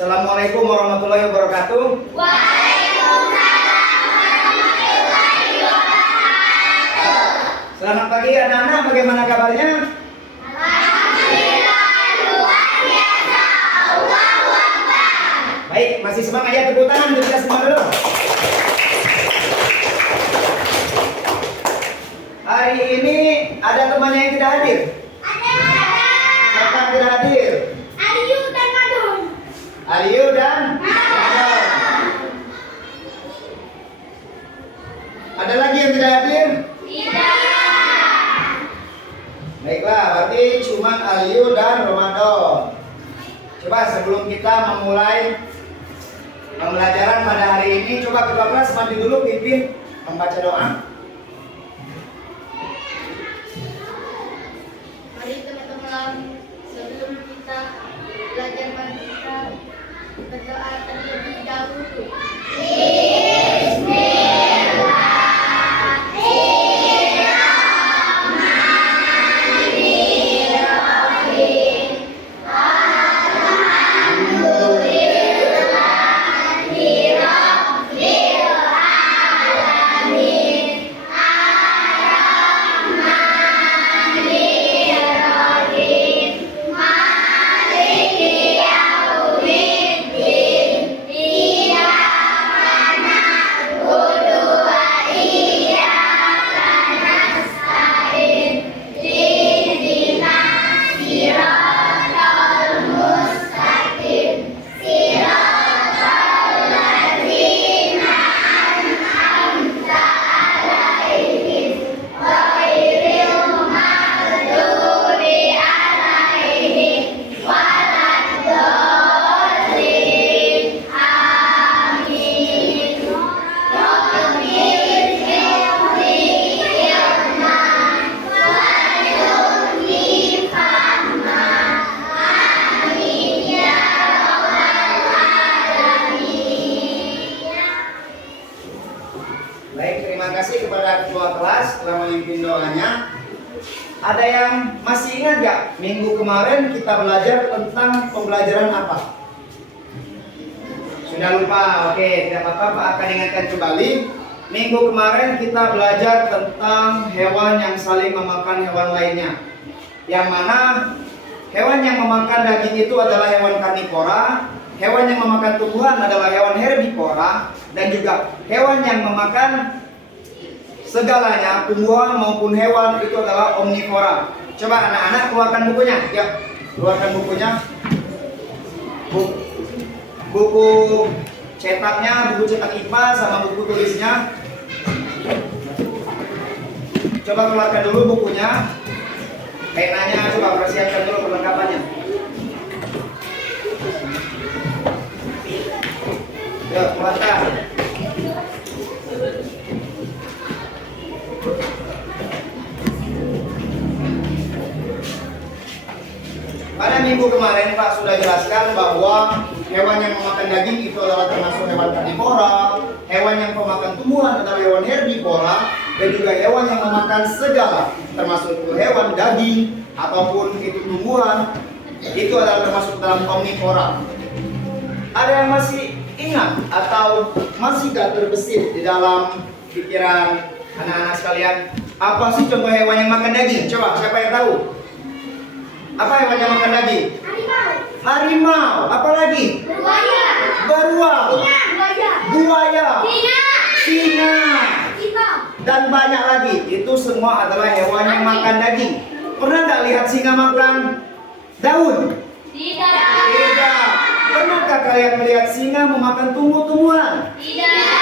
Assalamualaikum warahmatullahi wabarakatuh. Waalaikumsalam warahmatullahi wabarakatuh. Selamat pagi anak-anak, bagaimana kabarnya? Alhamdulillah, luar biasa. Allahu Akbar. Baik, masih semangat ya, tepuk tangan untuk kita semua dulu. Hari ini ada temannya yang tidak hadir. Ada. Siapa yang tidak hadir? Aliyu dan Madun. Aliyu dan Madon. Ada lagi yang tidak hadir? Tidak. Baiklah, berarti cuma Aliyu dan Ramadan. Coba sebelum kita memulai pembelajaran pada hari ini, coba kedua kelas mandi dulu, pimpin membaca doa. Mari teman-teman, sebelum kita belajar kita berdoa terlebih dahulu. Baik, terima kasih kepada ketua kelas telah memimpin doanya. Ada yang masih ingat gak minggu kemarin kita belajar tentang pembelajaran apa? Sudah lupa? Oke, tidak apa-apa, Pak akan ingatkan kembali. Minggu kemarin kita belajar tentang hewan yang saling memakan hewan lainnya. Yang mana hewan yang memakan daging itu adalah hewan karnivora, hewan yang memakan tumbuhan adalah hewan herbivora, dan juga hewan yang memakan segalanya, tumbuhan maupun hewan itu adalah omnivora. Coba anak-anak keluarkan bukunya. Yuk, keluarkan bukunya. Buku cetaknya, buku cetak IPA sama buku tulisnya. Coba keluarkan dulu bukunya. Penanya coba persiapkan dulu perlengkapannya. Yuk, keluarkan. Pada minggu kemarin Pak sudah jelaskan bahwa hewan yang memakan daging itu adalah termasuk hewan karnivora, hewan yang memakan tumbuhan adalah hewan herbivora, dan juga hewan yang memakan segala, termasuk itu hewan daging ataupun itu tumbuhan, itu adalah termasuk dalam omnivora. Ada yang masih ingat atau masih gak terbesit di dalam pikiran anak-anak sekalian, apa sih contoh hewan yang makan daging? Coba, siapa yang tahu? Apa hewan yang makan daging? Harimau. Apa lagi? Buaya. Beruang. Buaya. Singa. Dan banyak lagi. Itu semua adalah hewan yang makan daging. Pernah nggak lihat singa makan daun? Tidak. Tidak. Pernahkah kalian melihat singa memakan tumbuh-tumbuhan? Tidak.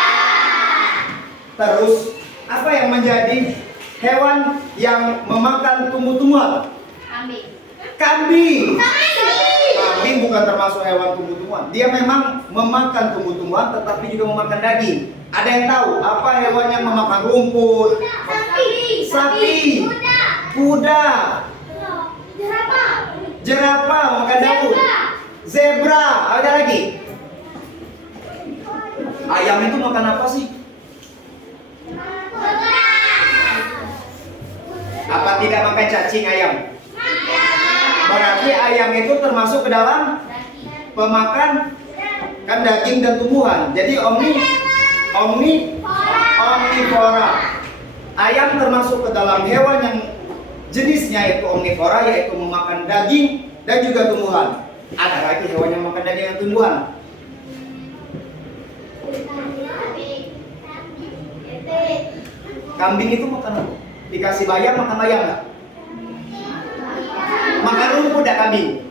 Terus, apa yang menjadi hewan yang memakan tumbuh-tumbuhan? Kambing. Kambing. Kambing bukan termasuk hewan tumbuh-tumbuhan. Dia memang memakan tumbuh-tumbuhan tetapi juga memakan daging. Ada yang tahu apa hewan yang memakan rumput? Sapi. Kuda. Jerapah makan daun. Zebra. Ada lagi? Ayam itu makan apa sih? Apa tidak makan cacing ayam? Berarti ayam itu termasuk ke dalam pemakan kan daging dan tumbuhan. Jadi omnivora. Ayam termasuk ke dalam hewan yang jenisnya yaitu omnivora, yaitu memakan daging dan juga tumbuhan. Ada lagi hewan yang makan daging dan tumbuhan. Kambing itu makan apa? Dikasih bayam makan bayam nggak? Makan rumput ya kambing.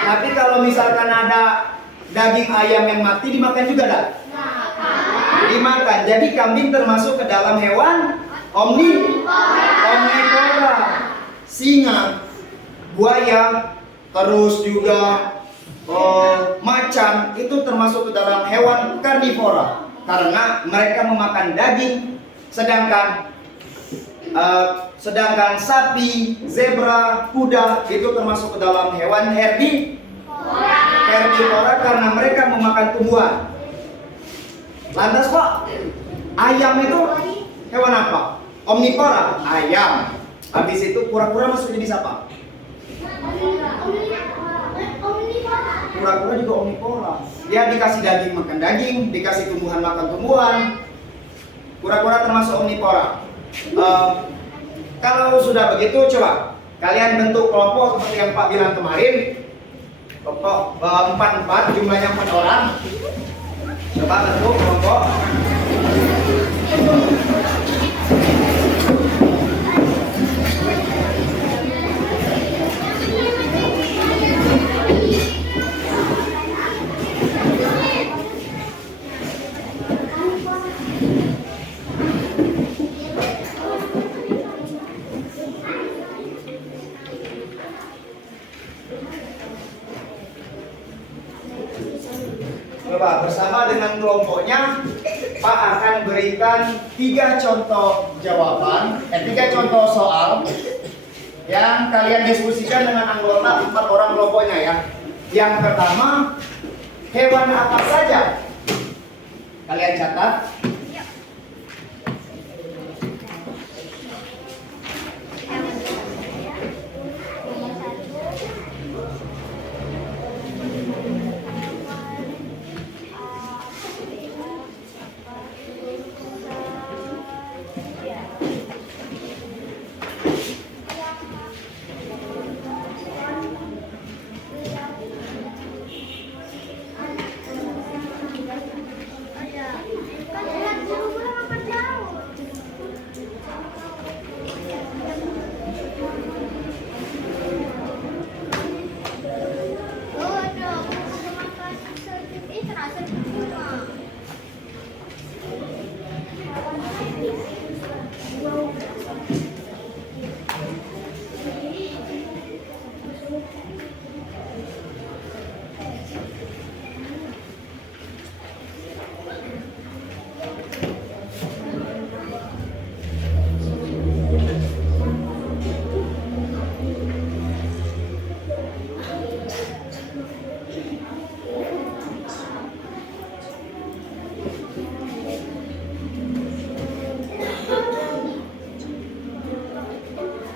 Tapi kalau misalkan ada daging ayam yang mati dimakan juga dah? Dimakan. Jadi kambing termasuk ke dalam hewan omnivora. Singa, buaya, terus juga macan itu termasuk ke dalam hewan karnivora karena mereka memakan daging, sedangkan sapi, zebra, kuda itu termasuk ke dalam hewan herbivora karena mereka memakan tumbuhan. Lantas Pak, ayam itu hewan apa? Omnivora, ayam. Habis itu kura-kura masuk jenis apa? Kura-kura juga omnivora. Dia dikasih daging makan daging, dikasih tumbuhan makan tumbuhan. Kura-kura termasuk omnivora. Kalau sudah begitu, coba kalian bentuk kelompok seperti yang Pak bilang kemarin. Kelompok 4 jumlahnya 4 orang. Coba bentuk kelompok. Coba bersama dengan kelompoknya, Pak akan berikan 3 contoh jawaban, 3 contoh soal yang kalian diskusikan dengan anggota 4 orang kelompoknya ya. Yang pertama, hewan apa saja? Kalian catat.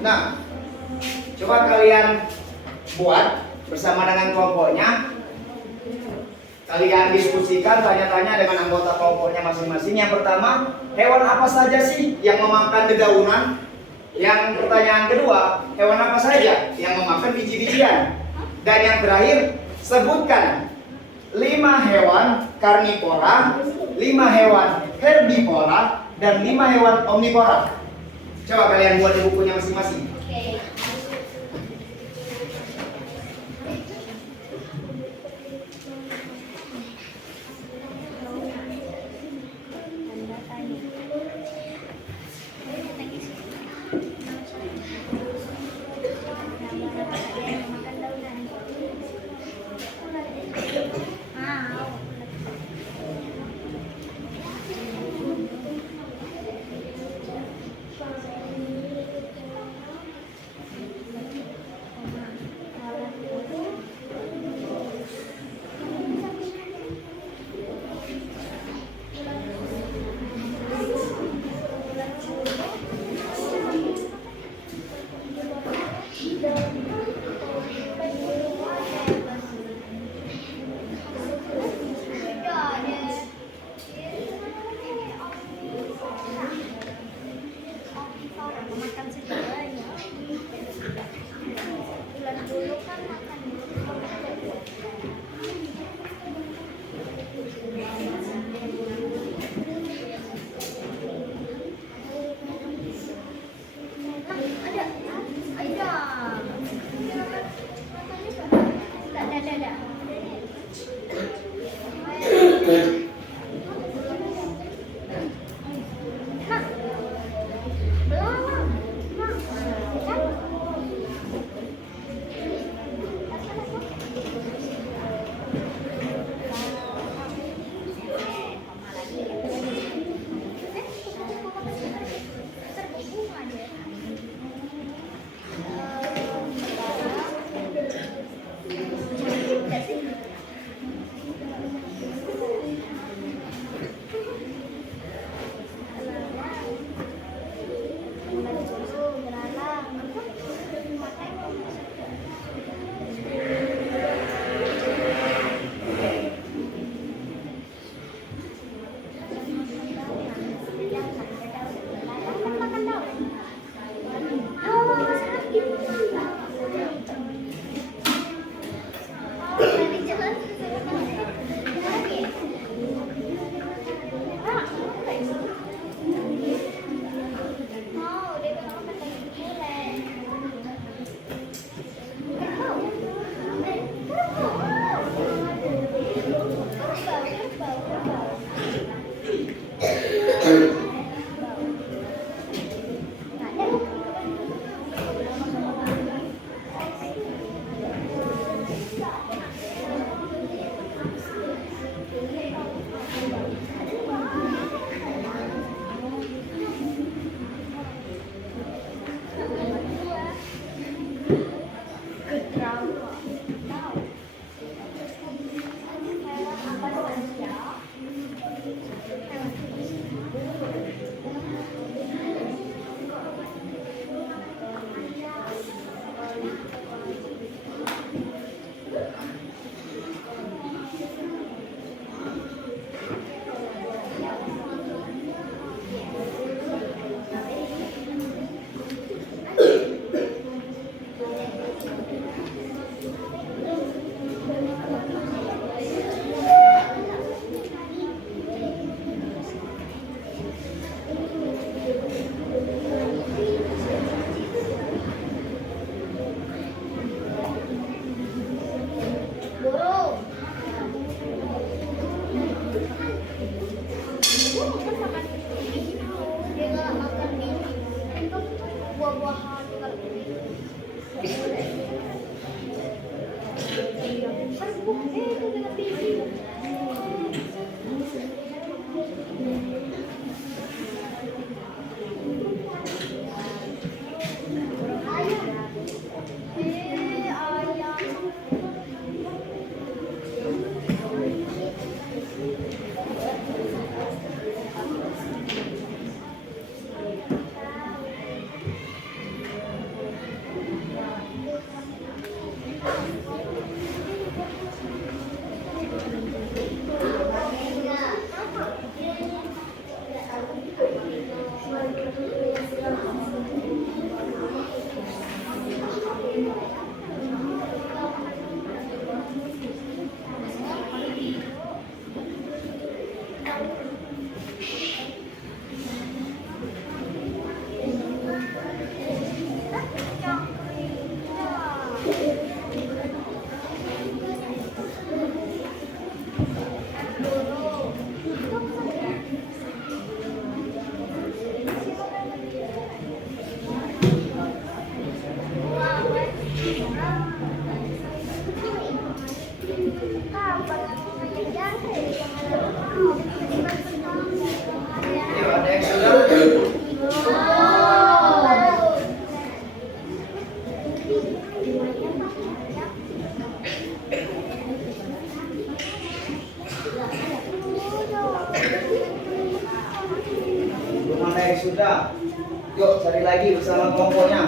Nah, coba kalian buat bersama dengan kelompoknya. Kalian diskusikan, tanya-tanya dengan anggota kelompoknya masing-masing. Yang pertama, hewan apa saja sih yang memakan dedaunan? Yang pertanyaan kedua, hewan apa saja yang memakan biji-bijian? Dan yang terakhir, sebutkan 5 hewan karnivora, 5 hewan herbivora, dan 5 hewan omnivora. Coba kalian buat di bukunya masing-masing. Oke. Ayo, ada yang sudah? Belum ada yang sudah? Yuk cari lagi bersama kelompoknya.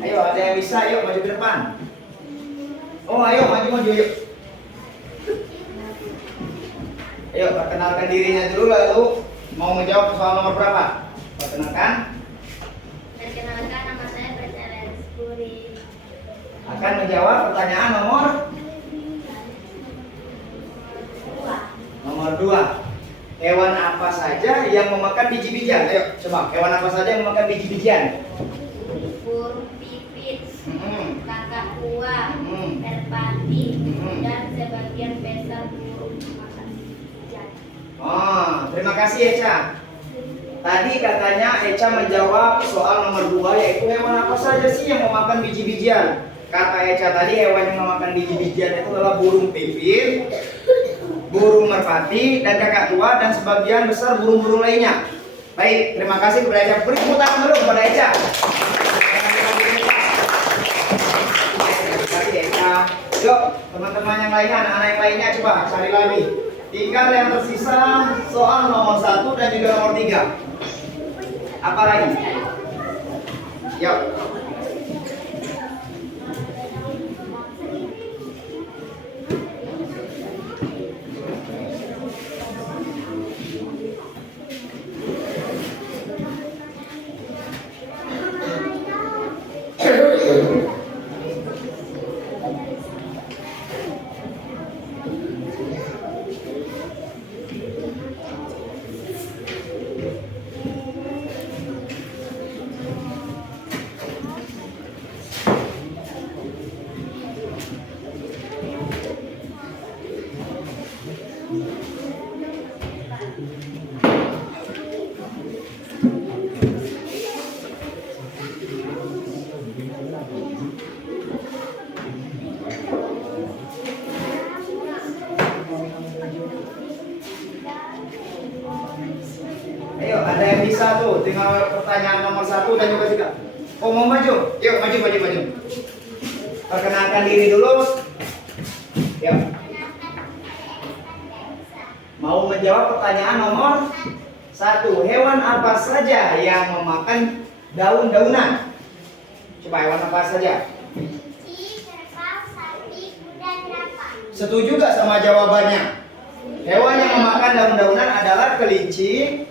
Ayo, ada yang bisa, yuk maju ke depan. Oh, ayo maju yuk. Ayo, perkenalkan dirinya dulu lalu mau menjawab soal nomor berapa? Perkenalkan. Perkenalkan, nama saya Perseres Puri. Akan menjawab pertanyaan nomor 2. Hewan apa saja yang memakan biji-bijian? Ayo, coba. Hewan apa saja yang memakan biji-bijian? Burung pipit, Hmm. kakak tua, Hmm. merpati, Hmm. dan sebagian besar burung makan biji. Oh, terima kasih Eca. Tadi katanya Eca menjawab soal nomor 2, yaitu hewan apa saja sih yang memakan biji-bijian. Kata Eca tadi hewan yang memakan biji-bijian itu adalah burung pipit, burung merpati, dan kakak tua, dan sebagian besar burung-burung lainnya. Baik, terima kasih kepada Eca. Beri tepuk tangan dulu kepada Eca. Terima kasih Eca. Yuk, teman-teman yang lainnya, anak-anak yang lainnya coba cari lagi. Tinggal yang tersisa soal nomor 1 dan juga nomor 3. Apa lagi? Yuk. Ayo, ada yang bisa tuh, tinggal pertanyaan nomor 1 dan juga 3. Oh, mau maju? Yuk, maju. Perkenalkan diri dulu. Yuk. Mau menjawab pertanyaan nomor 1. Hewan apa saja yang memakan daun-daunan? Coba hewan apa saja? Kelinci, kerbau, sapi, kuda, jerapah. Setuju gak sama jawabannya? Hewan yang memakan daun-daunan adalah kelinci.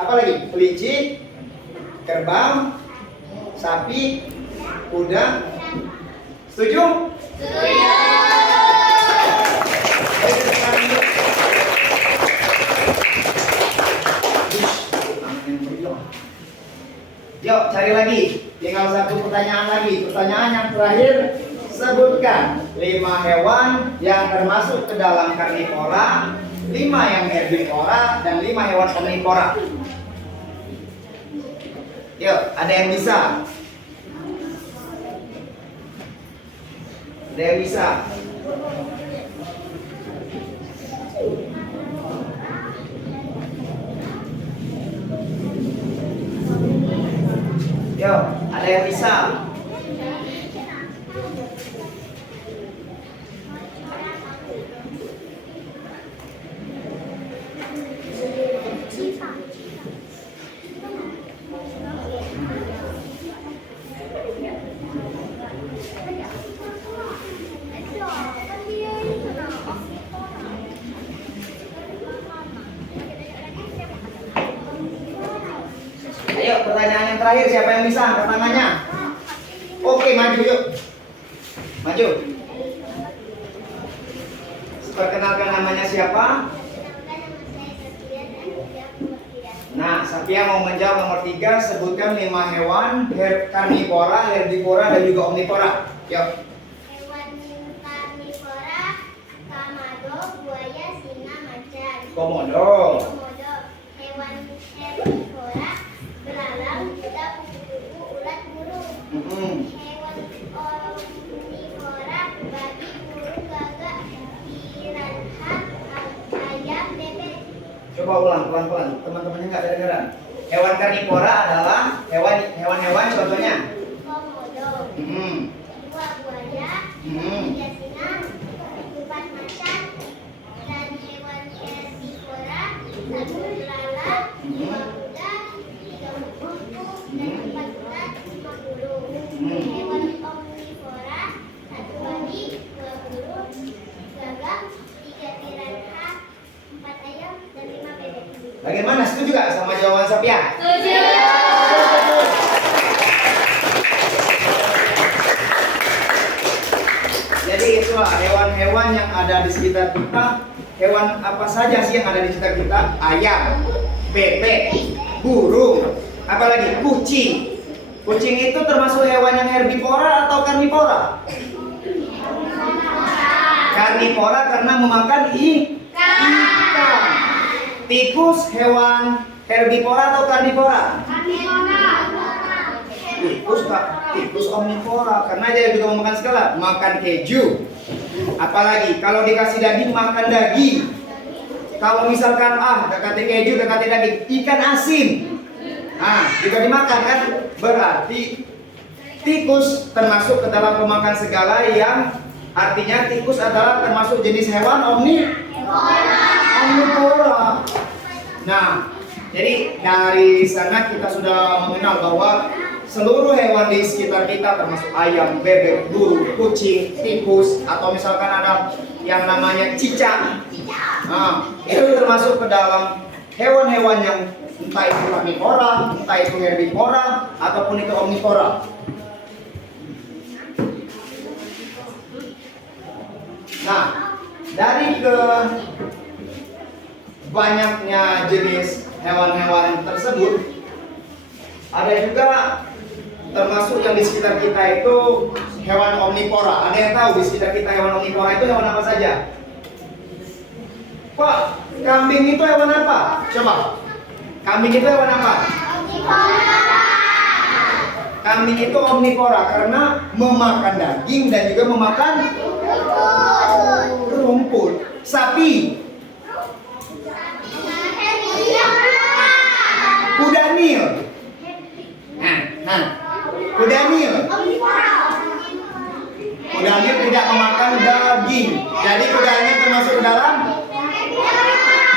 Apa lagi? Kelinci, kerbau, sapi, kuda. Setuju? Yuk, cari lagi. Tinggal 1 pertanyaan lagi. Pertanyaan yang terakhir. Sebutkan 5 hewan yang termasuk ke dalam karnivora, 5 yang herbivora, dan 5 hewan omnivora. Yuk, ada yang bisa? Ada yang bisa? Yo, ada yang bisa? Ayo, pertanyaan yang terakhir, siapa yang bisa angkat tangannya? Oke, maju yuk. Maju. Perkenalkan namanya siapa? Nah, Sapia mau menjawab nomor 3. Sebutkan 5 hewan karnivora, herbivora, dan juga omnivora. Yuk. Hewan karnivora, kamado, buaya, singa, macan. Komodo. Komodo. Hewan herbivora, belalang, kuda, kupu-kupu, ulat, burung. Hewan omnivora, babi, burung, gagak, piranha, ayam, bebek. Coba ulang pelan-pelan. Teman-temannya nggak kedengeran. Hewan karnivora adalah hewan-hewan contohnya. Komodo. Hmm. 2 buaya, 3 singa, 4 macan, dan hewan herbivora, 1 belalang, 2 kuda, 3 kupu-kupu, dan 4 ulat, 5 burung. Hewan omnivora, 1 babi, 2 burung, gagak, 3 piranha, 4 ayam, dan 5 bebek. Bagaimana? Setuju nggak sama jawaban Sapia? Jadi itulah hewan-hewan yang ada di sekitar kita. Hewan apa saja sih yang ada di sekitar kita? Ayam, bebek, burung, apalagi kucing. Kucing itu termasuk hewan yang herbivora atau karnivora? Karnivora karena memakan ikan. Tikus hewan herbivora atau karnivora? Tikus omnivora karena dia juga memakan segala, makan keju. Apalagi kalau dikasih daging makan daging. Kalau misalkan dekati keju, dekati daging, ikan asin. Juga dimakan kan? Berarti tikus termasuk ke dalam pemakan segala yang artinya tikus adalah termasuk jenis hewan omnivora. Nah, jadi dari sana kita sudah mengenal bahwa seluruh hewan di sekitar kita termasuk ayam, bebek, burung, kucing, tikus, atau misalkan ada yang namanya cicak. Itu termasuk ke dalam hewan-hewan yang entah itu karnivora, entah itu herbivora, ataupun itu omnivora. Nah, dari ke banyaknya jenis hewan-hewan tersebut, ada juga termasuk yang di sekitar kita itu hewan omnivora. Ada yang tahu di sekitar kita hewan omnivora itu hewan apa saja? Pak, kambing itu hewan apa? Coba. Kambing itu hewan apa? Kambing itu omnivora karena memakan daging dan juga memakan rumput. Sapi. Kuda Nil. Kuda Nil. Kuda Nil tidak memakan daging. Jadi kuda Nil termasuk ke dalam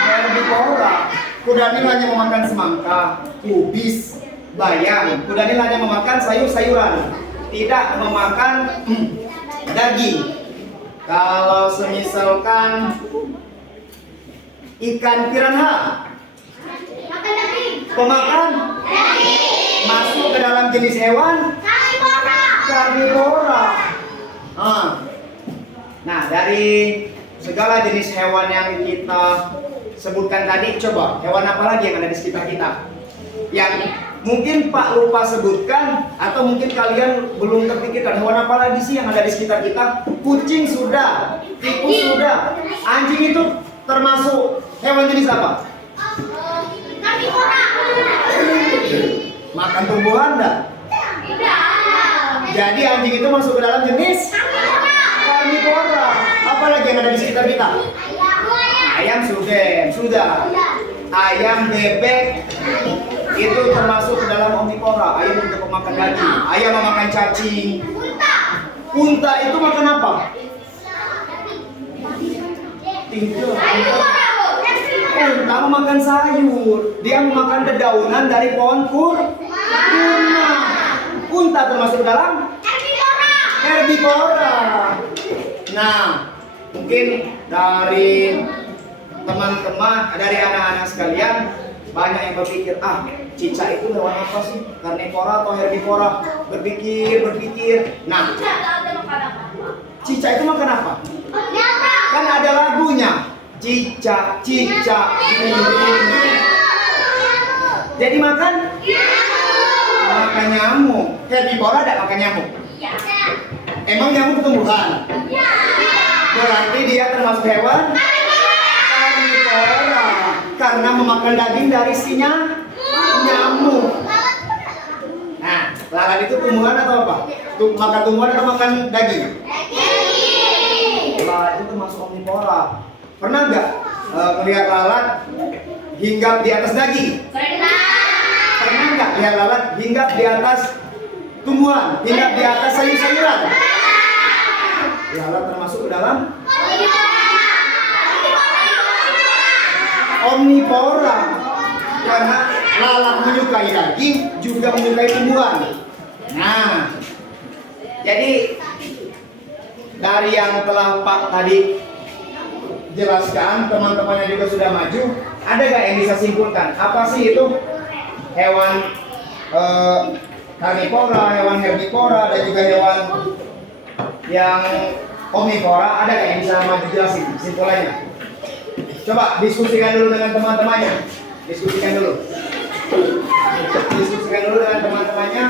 herbivora. Kuda Nil hanya memakan semangka, kubis, bayam. Kuda Nil hanya memakan sayur-sayuran, tidak memakan daging. Kalau semisalkan ikan piranha, pemakan masuk ke dalam jenis hewan karnivora. Nah, dari segala jenis hewan yang kita sebutkan tadi, coba hewan apa lagi yang ada di sekitar kita? Yang mungkin Pak lupa sebutkan, atau mungkin kalian belum terpikirkan hewan apa lagi sih yang ada di sekitar kita? Kucing sudah, tikus sudah, anjing itu termasuk hewan jenis apa? Makan tumbuhan enggak? Jadi anjing itu masuk ke dalam jenis karnivora. Apa lagi yang ada di sekitar kita? Ayam sudah. Ayam, bebek, itu termasuk ke dalam omnivora. Ayam juga pemakan daging. Ayam memakan cacing. Unta itu makan apa? Tidak. Unta memakan sayur. Dia memakan dedaunan dari pohon kurma. Unta termasuk ke dalam herbivora. Nah, mungkin dari teman-teman, dari anak-anak sekalian banyak yang berpikir, cicak itu hewan apa sih? Karnivora atau herbivora? Berpikir. Nah, cicak itu makan apa? Kan ada lagunya. Cicak. Jadi makan nyamuk. Herbivora tidak makan nyamuk. Emang nyamuk tumbuhan? Berarti dia termasuk hewan karnivora karena memakan daging dari nyamuk. Nah, lalat itu tumbuhan atau apa? Makan tumbuhan atau makan daging? Lalat itu termasuk omnivora. Pernah nggak melihat lalat hinggap di atas daging? Pernah nggak lihat lalat hinggap di atas tumbuhan, hinggap di atas sayur-sayuran? Lalat termasuk ke dalam omnivora karena lalat menyukai daging juga menyukai tumbuhan. Nah, jadi dari yang telah Pak tadi jelaskan, teman-temannya juga sudah maju. Ada nggak yang bisa simpulkan apa sih itu hewan karnivora, hewan herbivora, dan juga hewan yang omnivora? Ada nggak yang bisa maju jelasin simpulannya? Coba diskusikan dulu dengan teman-temannya. Diskusikan dulu dengan teman-temannya.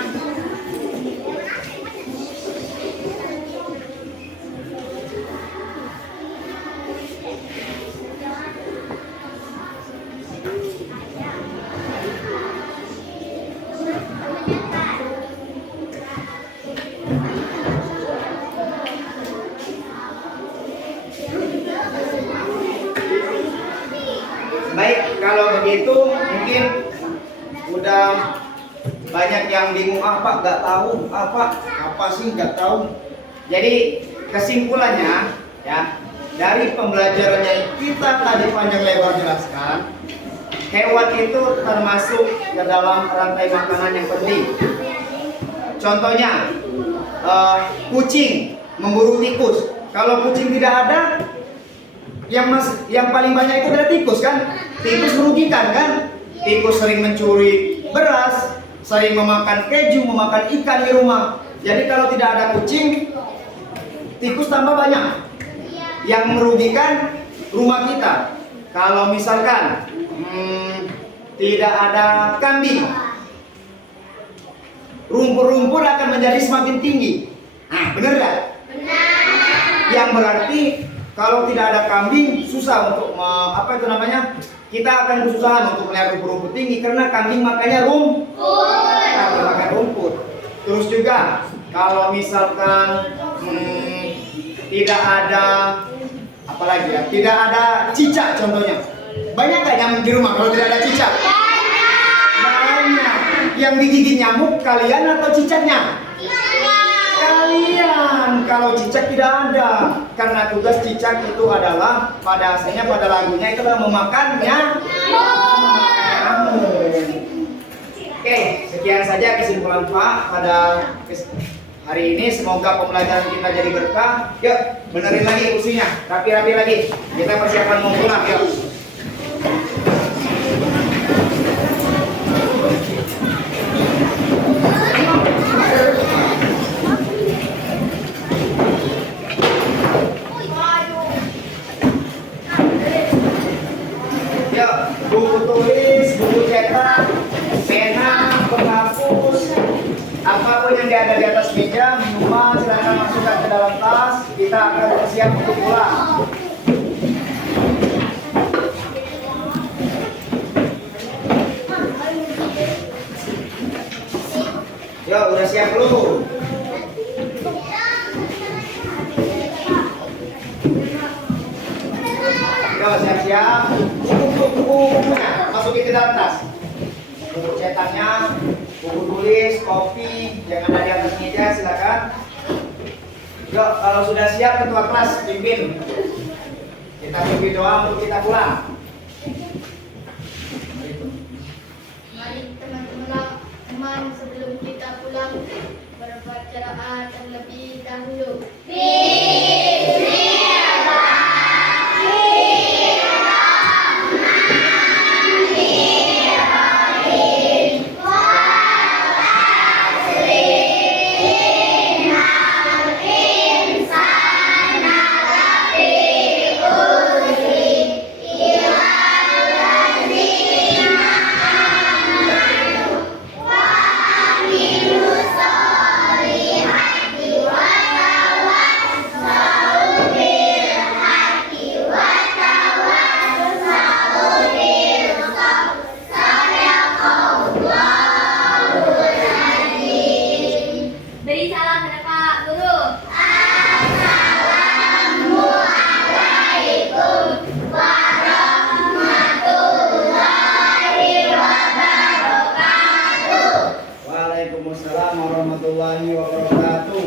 Baik, kalau begitu mungkin udah banyak yang bingung, Pak nggak tahu apa sih nggak tahu. Jadi kesimpulannya ya, dari pembelajarannya kita tadi panjang lebar jelaskan, hewan itu termasuk ke dalam rantai makanan yang penting. Contohnya kucing memburu tikus. Kalau kucing tidak ada, yang paling banyak itu adalah tikus kan? Tikus merugikan kan? Tikus sering mencuri beras, sering memakan keju, memakan ikan di rumah. Jadi kalau tidak ada kucing, tikus tambah banyak. Yang merugikan rumah kita. Kalau misalkan tidak ada kambing, rumput-rumput akan menjadi semakin tinggi. Nah, benar nggak? Yang berarti kalau tidak ada kambing, susah untuk kita akan kesusahan untuk melihat rumput-rumput tinggi karena kambing makannya rumput. Terus juga kalau misalkan tidak ada tidak ada cicak contohnya. Banyak nggak nyamuk di rumah kalau tidak ada cicak? Banyak. Yang digigit nyamuk kalian atau cicaknya? Kalian. Kalau cicak tidak ada, karena tugas cicak itu adalah pada asalnya, pada lagunya itu adalah memakannya. Oke, sekian saja kesimpulan Pak pada hari ini. Semoga pembelajaran kita jadi berkah. Yuk, benerin lagi kursinya, rapi-rapi lagi. Kita persiapan mau pulang, yuk. Buku tulis, buku cetak, pena, penghapus, apapun yang ada di atas meja, minuman silakan masukkan ke dalam tas. Kita akan bersiap untuk pulang. Yo, udah siap belum? Yo, siap-siap. Buku-bukunya masukin ke dalam tas. Buku cetak. cetaknya, buku tulis, kopi yang ada di atas meja silakan. Yuk, kalau sudah siap ketua kelas pimpin. Kita pimpin doa untuk kita pulang. Mari teman-teman sebelum kita pulang berbacaan terlebih dahulu. Beri salam kepada Pak Guru. Waalaikumsalam warahmatullahi wabarakatuh.